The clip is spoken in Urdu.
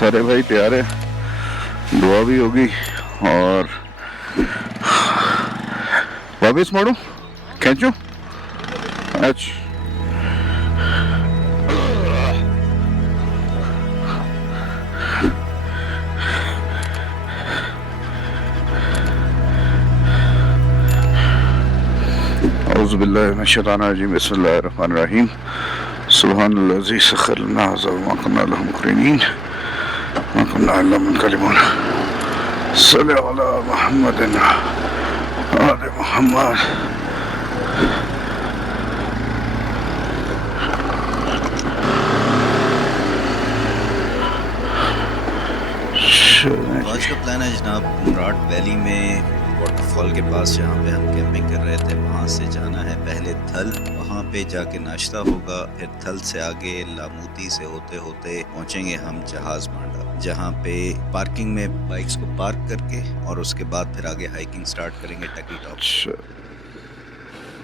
سارے بھائی تیار ہے, دعا بھی ہوگی اور واپس موڑوں کھینچوں. اچھا اعوذ باللہ من الشیطان الرجیم, بسم اللہ الرحمن الرحیم. سبحان الذی سخر لنا هذا وما كنا له مقرنین وما كنا الا منقلبون. صلی علی محمد آل محمد. آج کا پلان ہے جناب مراٹ ویلی میں واٹر فال کے پاس جہاں پہ ہم کیمپنگ کر رہے تھے وہاں سے جانا ہے پہلے تھل, وہاں پہ جا کے ناشتہ ہوگا, پھر تھل سے آگے لاموتی سے ہوتے ہوتے پہنچیں گے ہم جہاز مانڈا, جہاں پہ پارکنگ میں بائکس کو پارک کر کے اور اس کے بعد پھر آگے ہائیکنگ سٹارٹ کریں گے ٹکی ٹاپ.